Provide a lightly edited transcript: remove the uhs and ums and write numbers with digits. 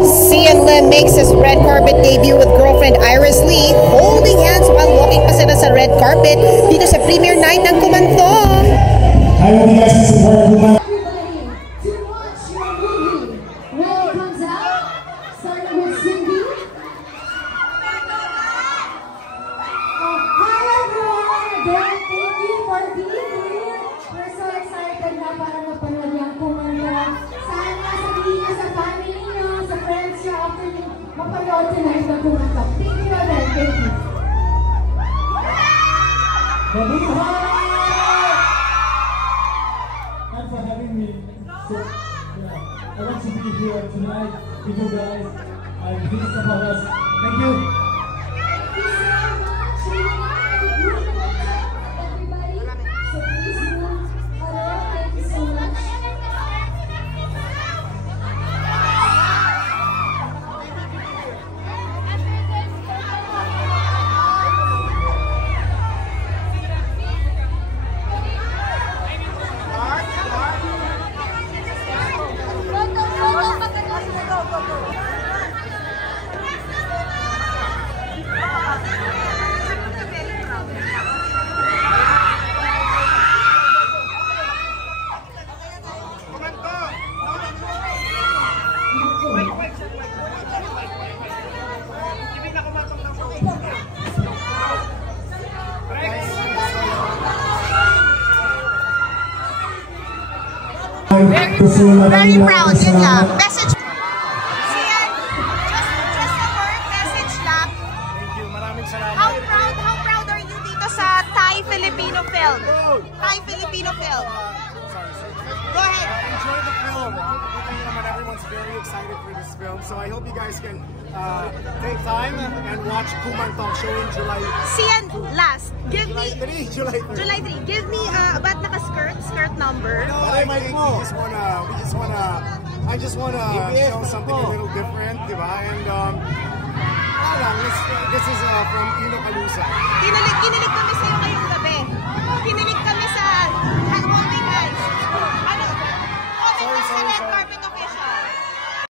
Sian Lim makes his red carpet debut with girlfriend Iris Lee, holding hands while walking pa sila sa red carpet dito sa premiere night ng Kumantong. I hope you guys can support Kumantong. Mapanood tonight na Kumantong. Thank you again. Thank you. Thanks for having me. So, I want to be here tonight with you guys. Please support us. Thank you. Very proud, yun lang. Message. Sian, just a word, message lang. Thank you, maraming salamat. How proud are you dito sa Thai-Filipino film? Thai-Filipino film. Go ahead. Enjoy the film. Kita niyo naman, everyone's very excited for this film. So I hope you guys can take time and watch Kumantong showing July. Sian, last. Give July me 3. July 3. July 3. Give me ba't naka-skirt number? I think I just wanna show something a little different, diba? And this is from Ino Calusa. Kinilig kami sa'yo ngayon.